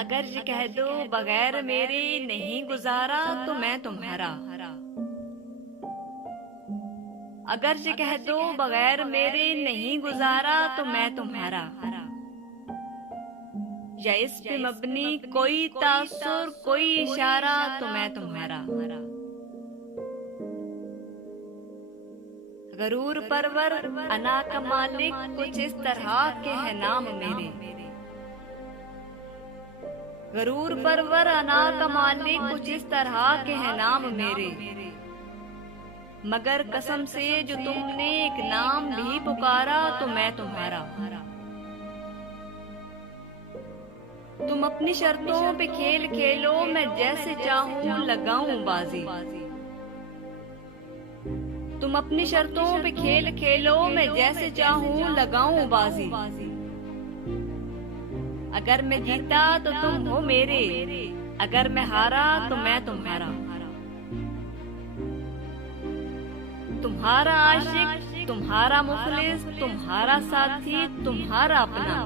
अगर ये कह दो बगैर मेरे नहीं गुजारा तो मैं तुम्हारा। अगर ये कह दो बगैर मेरे नहीं गुजारा तो मैं तुम्हारा। या इस पे मबनी कोई तासुर कोई इशारा तो मैं तुम्हारा। गरूर परवर अना का मालिक कुछ इस तरह के है नाम मेरे। गरूर परवर अना का मालिक कुछ इस तरह के है नाम मेरे। मगर कसम से जो तुमने एक नाम भी पुकारा तो मैं तुम्हारा। तुम अपनी शर्तों पे खेल खेलो मैं जैसे चाहूं लगाऊं बाजी। तुम अपनी शर्तों पे खेल खेलो मैं जैसे चाहूं लगाऊं बाजी। अगर मैं जीता तो तुम हो मेरे, अगर मैं हारा तो मैं तुम्हारा। तुम्हारा आशिक तुम्हारा मुखलिस तुम्हारा साथी तुम्हारा अपना।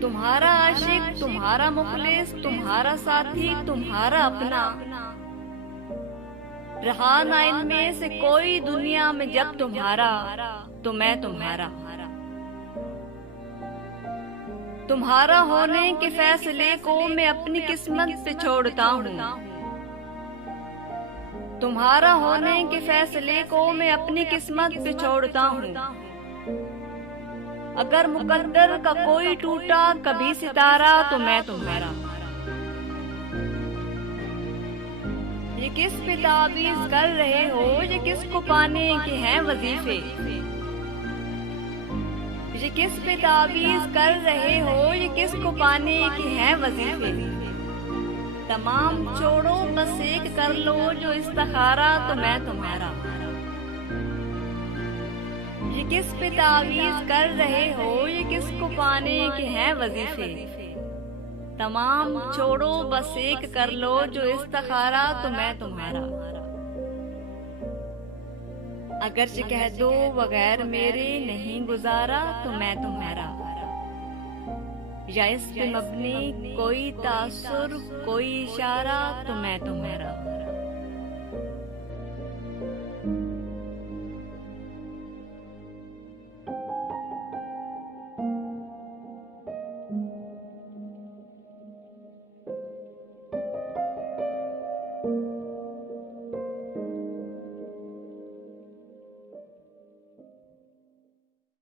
तुम्हारा आशिक तुम्हारा मुखलिस तुम्हारा साथी तुम्हारा अपना। रहा ना इनमें से कोई दुनिया में जब तुम्हारा तो मैं तुम्हारा। तुम्हारा होने के फैसले को मैं अपनी किस्मत पे छोड़ता हूँ। तुम्हारा होने के फैसले को मैं अपनी किस्मत पे छोड़ता हूँ। अगर मुकद्दर का कोई टूटा कभी सितारा तो मैं तुम्हारा। ये किस पे ताबीज कर रहे हो, ये किसको पाने के हैं वजीफे। ये किस पे ताबीज कर रहे हो, ये किसको पाने के हैं वजीफे। तमाम छोड़ो बस एक कर लो जो इस्तिखारा तो मैं तुम्हारा। ये किस पे तावीज कर रहे हो, ये किसको पाने के हैं वजीफे। तमाम छोड़ो बस एक कर लो जो इस्तिखारा तो मैं तुम्हारा। अगर ये कह दो बगैर मेरे नहीं गुजारा तो मैं तुम्हारा। या इस पे मबनी कोई तासुर कोई इशारा तो मैं तुम्हारा।